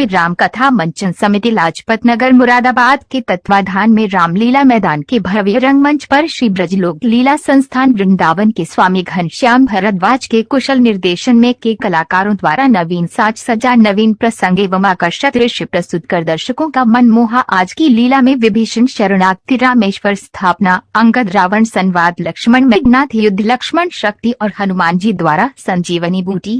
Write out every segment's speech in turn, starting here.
श्री राम कथा मंचन समिति लाजपत नगर मुरादाबाद के तत्वाधान में रामलीला मैदान के भव्य रंगमंच पर श्री ब्रजलोक लीला संस्थान वृंदावन के स्वामी घनश्याम भरद्वाज के कुशल निर्देशन में के कलाकारों द्वारा नवीन साज सज्जा, नवीन प्रसंग एवं आकर्षक दृश्य प्रस्तुत कर दर्शकों का मन मोहा। आज की लीला में विभीषण शरणागति, रामेश्वर स्थापना, अंगद रावण संवाद, लक्ष्मण मेघनाथ युद्ध, लक्ष्मण शक्ति और हनुमान जी द्वारा संजीवनी बूटी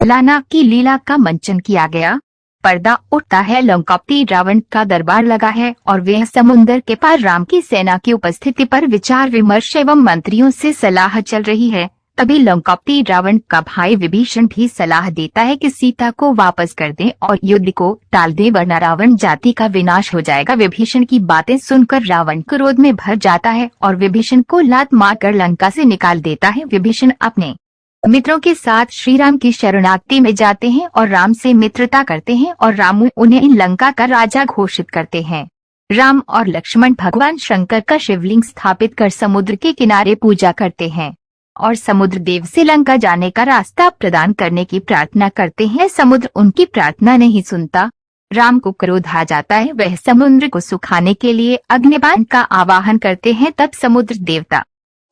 लाना की लीला का मंचन किया गया। पर्दा उठता है, लंकापति रावण का दरबार लगा है और वह समुद्र के पार राम की सेना की उपस्थिति पर विचार विमर्श एवं मंत्रियों से सलाह चल रही है। तभी लंकापति रावण का भाई विभीषण भी सलाह देता है कि सीता को वापस कर दें और युद्ध को टाल दें, वरना रावण जाति का विनाश हो जाएगा। विभीषण की बातें सुनकर रावण क्रोध में भर जाता है और विभीषण को लात मारकर लंका से निकाल देता है। विभीषण अपने मित्रों के साथ श्री राम की शरणागति में जाते हैं और राम से मित्रता करते हैं और राम उन्हें लंका का राजा घोषित करते हैं। राम और लक्ष्मण भगवान शंकर का शिवलिंग स्थापित कर समुद्र के किनारे पूजा करते हैं और समुद्र देव से लंका जाने का रास्ता प्रदान करने की प्रार्थना करते हैं। समुद्र उनकी प्रार्थना नहीं सुनता। राम को क्रोध आ जाता है। वह समुद्र को सुखाने के लिए अग्निबाण का आवाहन करते हैं। तब समुद्र देवता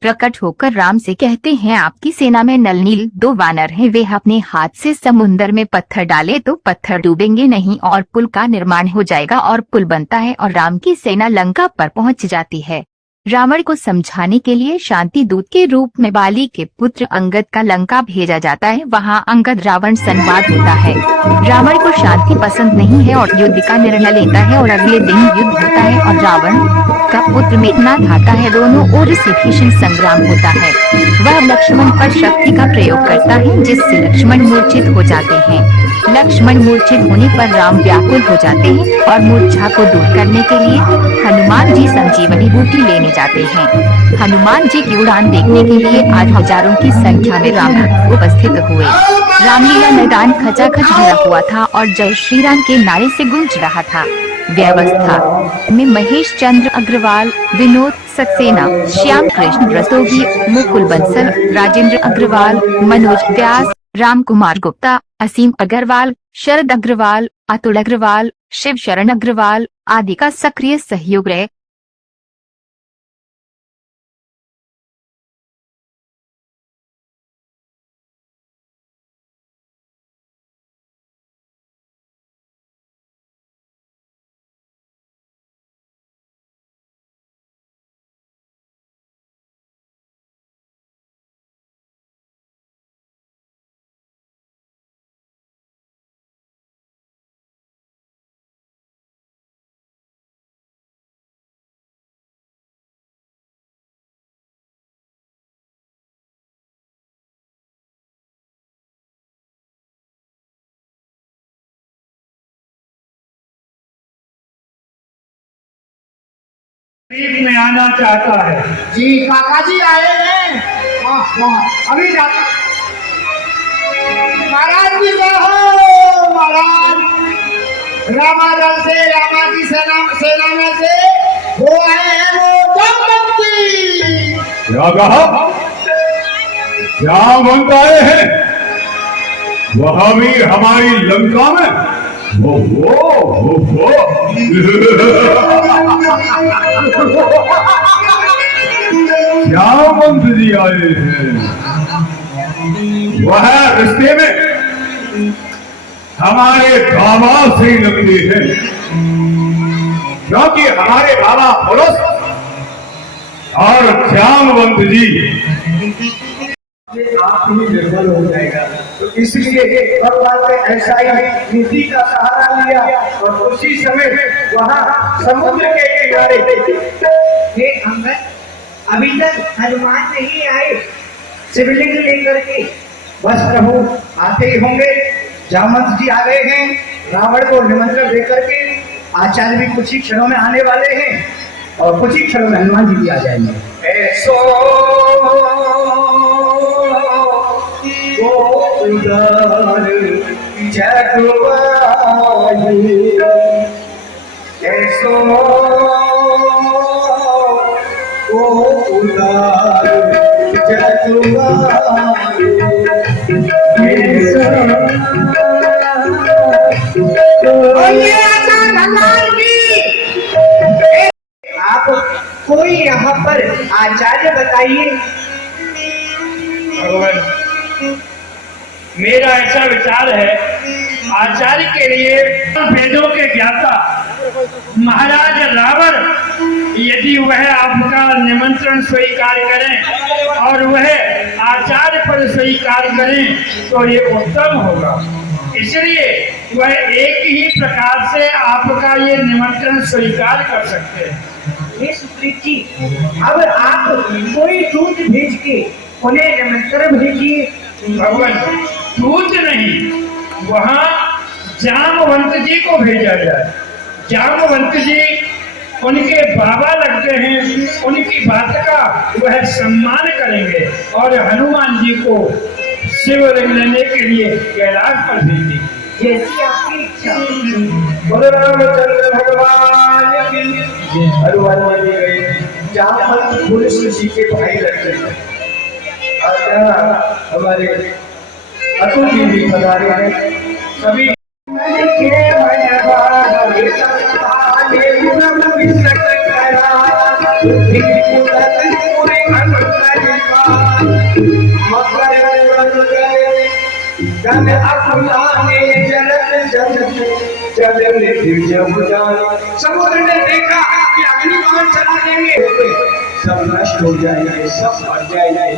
प्रकट होकर राम से कहते हैं, आपकी सेना में नल नील 2 वानर हैं। वे अपने हाथ से समुद्र में पत्थर डाले तो पत्थर डूबेंगे नहीं और पुल का निर्माण हो जाएगा और पुल बनता है और राम की सेना लंका पर पहुंच जाती है। रावण को समझाने के लिए शांति दूत के रूप में बाली के पुत्र अंगद का लंका भेजा जाता है। वहां अंगद रावण संवाद होता है। रावण को शांति पसंद नहीं है और युद्ध का निर्णय लेता है और अगले दिन युद्ध होता है और रावण का पुत्र मेघनाथ आता है। दोनों ओर से भीषण संग्राम होता है। वह लक्ष्मण पर शक्ति का प्रयोग करता है जिससे लक्ष्मण मूर्छित हो जाते हैं। लक्ष्मण मूर्छित होने पर राम व्याकुल हो जाते हैं और मूर्छा को दूर करने के लिए हनुमान जी संजीवनी बूटी लेने जाते हैं। हनुमान जी की उड़ान देखने के लिए आज हजारों की संख्या में राम भक्त उपस्थित हुए। रामलीला मैदान खचाखच भरा हुआ था और जय श्री राम के नारे से गूंज रहा था। व्यवस्था में महेश चंद्र अग्रवाल, विनोद सक्सेना, श्याम कृष्ण रस्तोगी, मुकुल बंसल, राजेंद्र अग्रवाल, मनोज व्यास, राम कुमार गुप्ता, असीम अग्रवाल, शरद अग्रवाल, अतुल अग्रवाल, शिव शरण अग्रवाल आदि का सक्रिय सहयोग रहे। में आना चाहता है जी। काका जी आए हैं। अभी जाता महाराज जी जय हो। महाराज रामादल से, रामा की सेना में से वो आए हैं, वो दंपति। क्या कहा? क्या मंत्र आए हैं? वह वीर हमारी लंका में क्या मंत्र जी आए हैं? वह रिश्ते में हमारे बाबा से लगते हैं, क्योंकि हमारे बाबा पुरुष और जामवंत जी आप ही निर्बल हो जाएगा। तो इसलिए भगवान ने ऐसा ही नीति का सहारा लिया और उसी समय वहाँ समुद्र के किनारे ये अंगद अभी तक हनुमान नहीं आए शिवलिंग लेकर के। बस प्रभु आते ही होंगे। जामवंत जी आ गए हैं। रावण को निमंत्रण देकर के आचार्य भी कुछ ही क्षणों में आने वाले हैं और कुछ ही क्षणों में हनुमान जी भी आ जाएंगे। ऐसो उदार जगवायु, ऐसो उदार जगवायु, ऐसो बोलिए आचार्य भगवान की। आप कोई यहाँ पर आचार्य बताइए। भगवान, मेरा ऐसा विचार है, आचार्य के लिए वेदों के ज्ञाता महाराज रावण यदि वह आपका निमंत्रण स्वीकार करें और वह आचार्य पर स्वीकार करें तो ये उत्तम होगा। इसलिए वह एक ही प्रकार से आपका ये निमंत्रण स्वीकार कर सकते हैं। ये सुप्रीत जी, अब आप कोई दूत भेज के उन्हें निमंत्रण भेजिए। भगवान, दूत नहीं, वहाँ जामवंत जी को भेजा जाए। जामवंत जी उनके बाबा लगते हैं, उनकी बात का वह सम्मान करेंगे और हनुमान जी को शिवलिंग लेने के लिए कैलाश पर भेजेंगे। जैसी आपकी इच्छा। बोलो रामचंद्र भगवान की। हनुमान जी गए जामवंत पुलिस जी के भाई लगते हैं। हमारे अतुल जी भी पधारे हैं। सभी समुद्र ने देखा कि अग्निकांड चला देंगे, सब नष्ट हो जाएंगे, सब मर जाएंगे।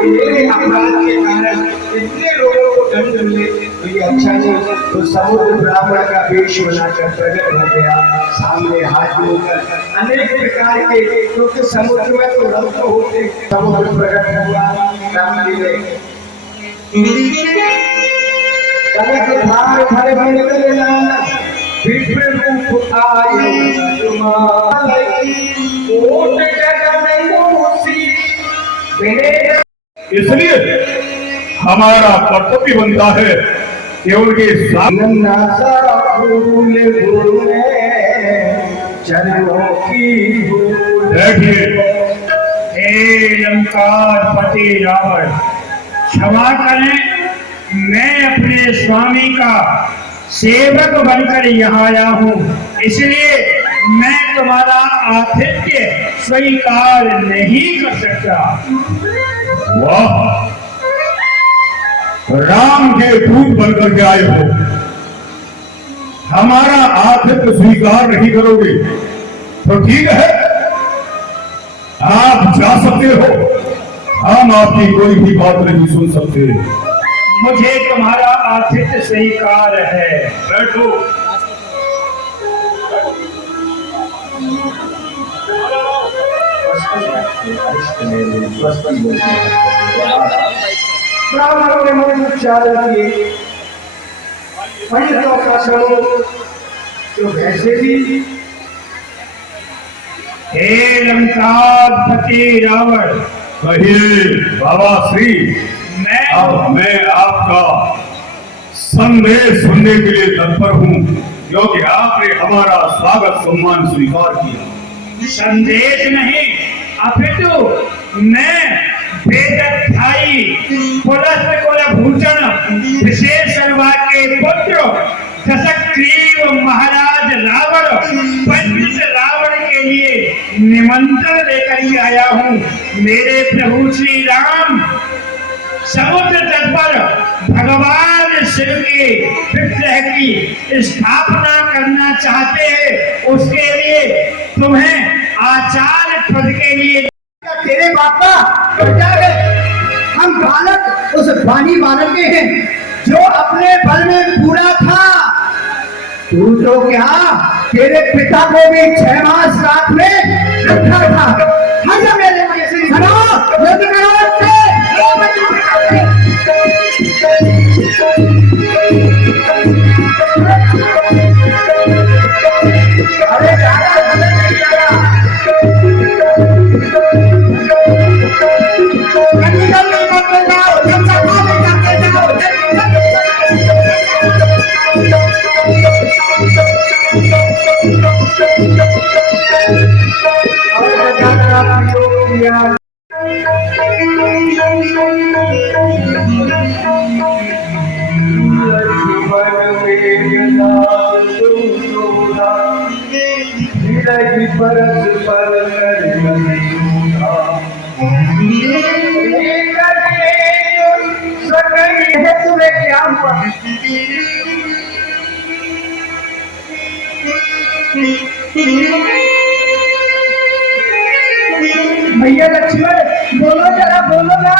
मेरे अपराध के कारण इतने लोगों को दंड मिले तो ये अच्छा नहीं। तो समुद्र ब्राह्मण का वेश बनाकर प्रकट हो गया, सामने हाथ जोड़कर अनेक प्रकार के, क्योंकि समुद्र में तो रंग तो होते। समुद्र प्रकट हुआ, राम जी ने धार भरे भरे लाना विप्र रूप आयो कोट जगन मोसी। इसलिए हमारा कर्तव्य बनता है कि उनके चरणों की बैठिए। हे लंकार पति रावण, क्षमा करें, मैं अपने स्वामी का सेवक बनकर यहाँ आया हूँ, इसलिए मैं तुम्हारा आतिथ्य स्वीकार नहीं कर सकता। वाह, राम के दूत बनकर के आए हो, हमारा आतिथ्य स्वीकार नहीं करोगे तो ठीक है, आप जा सकते हो, हम आपकी कोई भी बात नहीं सुन सकते। मुझे तुम्हारा आतिथ्य स्वीकार है। बैठो। ब्राह्मणों ने मन उच्चार किए, पंडितों का समूह जो वैसे भी। हे लंकापति रावण, कहिए बाबा श्री, अब मैं आपका संदेश सुनने के लिए तत्पर हूँ, क्योंकि आपने हमारा स्वागत सम्मान स्वीकार किया। संदेश नहीं, अपितु मैं वेदध्यायी पुलस्त कुलभूषण विशेषणवा के पुत्र दशग्रीव महाराज रावण, पंडित रावण के लिए निमंत्रण लेकर ही आया हूँ। मेरे प्रभु श्री राम समुद्र तट पर भगवान शिव के विग्रह की स्थापना करना चाहते हैं, उसके लिए तुम्हें आचार्य पद के लिए। तेरे बापा हम बालक उस वाणी बालक के हैं जो अपने बल में पूरा था। तू तो क्या, तेरे पिता को भी 6 मास रात में रखा था। हाँ मेरे युद्ध करो उससे। अरे ज्यादा समय नहीं लगा। जल्दी करते जाओ, करते जाओ। परस्पर कर है तुम्हें क्या हुआ? भैया लक्ष्मण बोलो, जरा बोलो ना।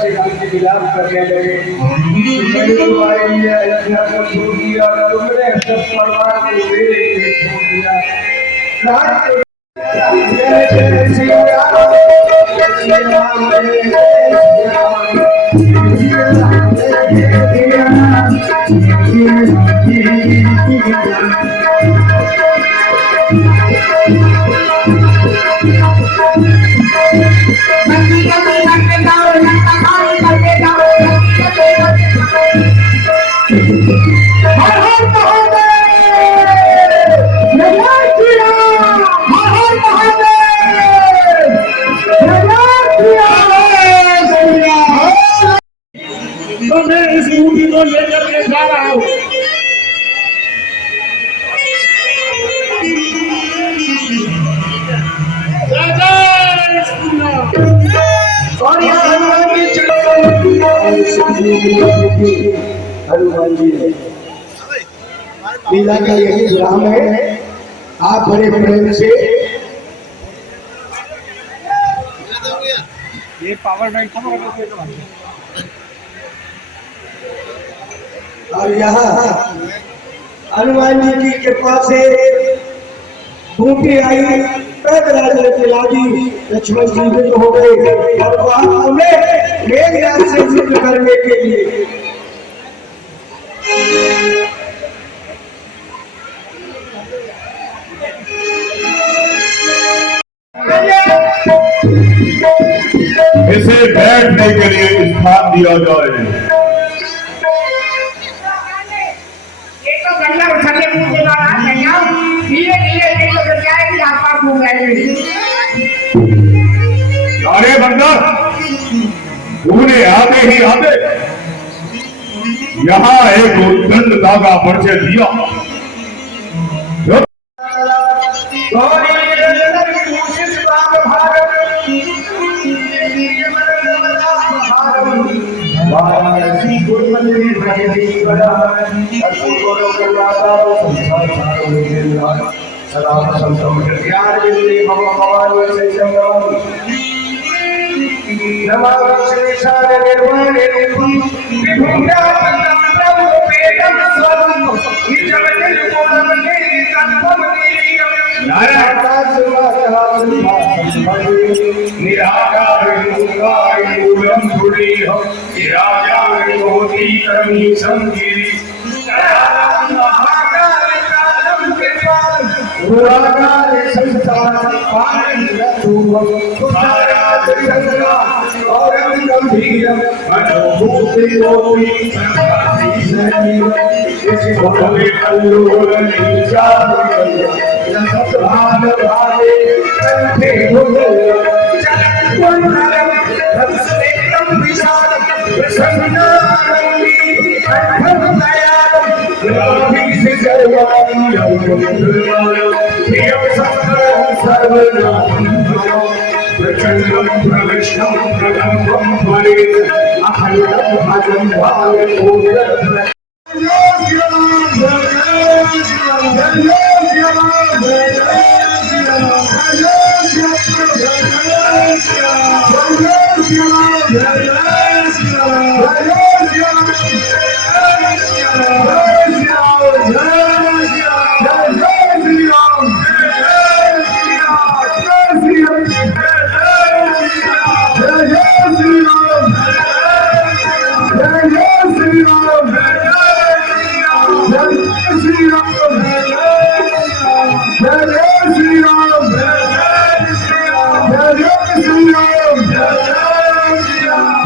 से विलाप करने लगे। अयोध्या को छोड़ दिया, तुमने सब परिवार को मेरे लिए छोड़ दिया। तो मैं इस मूर्ति को लेकर के जा रहा हूँ। और यहाँ हनुमान जी लीला का यही विराम है। आप बड़े प्रेम से ये पावर बैंक और यहाँ हनुमान जी की कृपा से बूटी आई, पैदराज के लागी लक्ष्मण जी भी हो गए और वहां उन्हें मेघनाद से युद्ध करने के लिए इसे बैठने के लिए स्थान दिया जाए। अरे बंदा, तूने आते ही आते यहाँ एक दंड धागा परिचय दिया।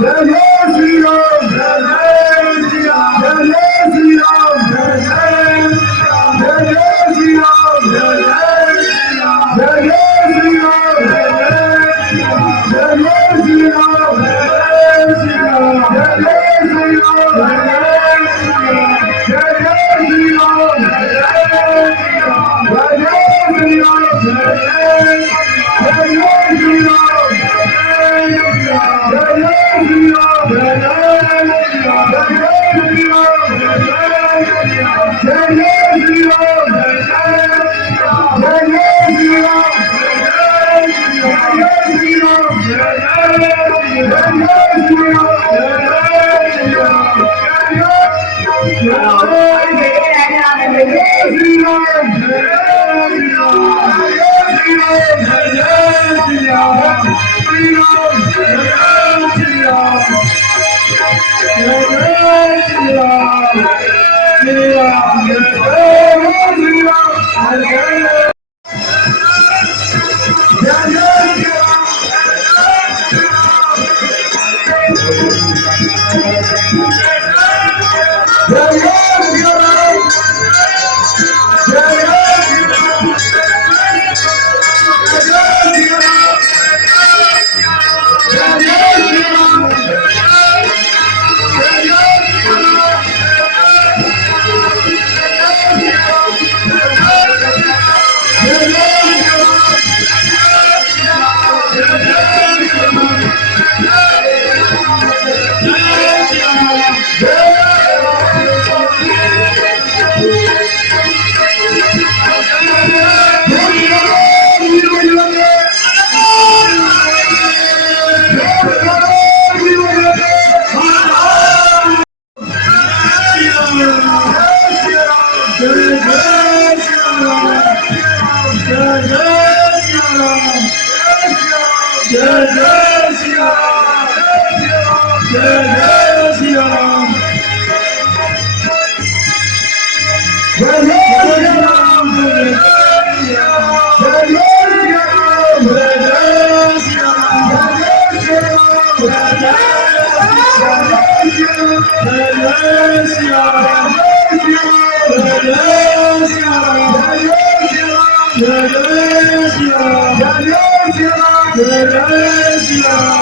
जय Jai Jai Jai